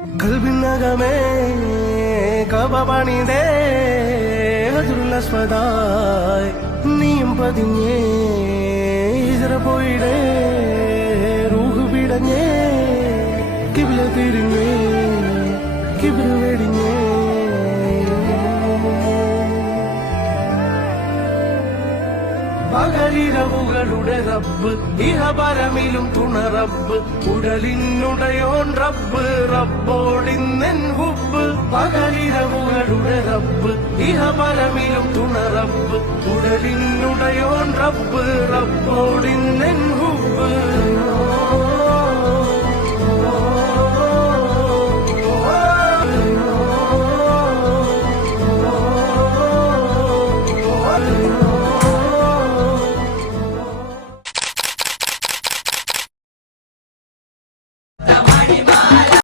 കൽബിനകമേ കബപണിതേ ഹജറുൽ നീയും പതിഞ്ഞേ ഹിജറ പോയിടേ റൂഹ് പിടഞ്ഞേ കിബില തിരിഞ്ഞേ കിബിറ് വെടിഞ്ഞേ പകലിരവുകളുടെ റബ്ബ് ഇഹപരമിലും തുണ റബ്ബ് ഉടലിനുടയോൻ റബ്ബ് റബ്ബോടിന്നെൻ ഹുബ് പകലിരവുകളുടെ റബ്ബ് ഇഹപരമിലും തുണ റബ്ബ് ഉടലിനുടയോൻ റബ്ബ് റബ്ബോടിന്നെൻ ഹുബ്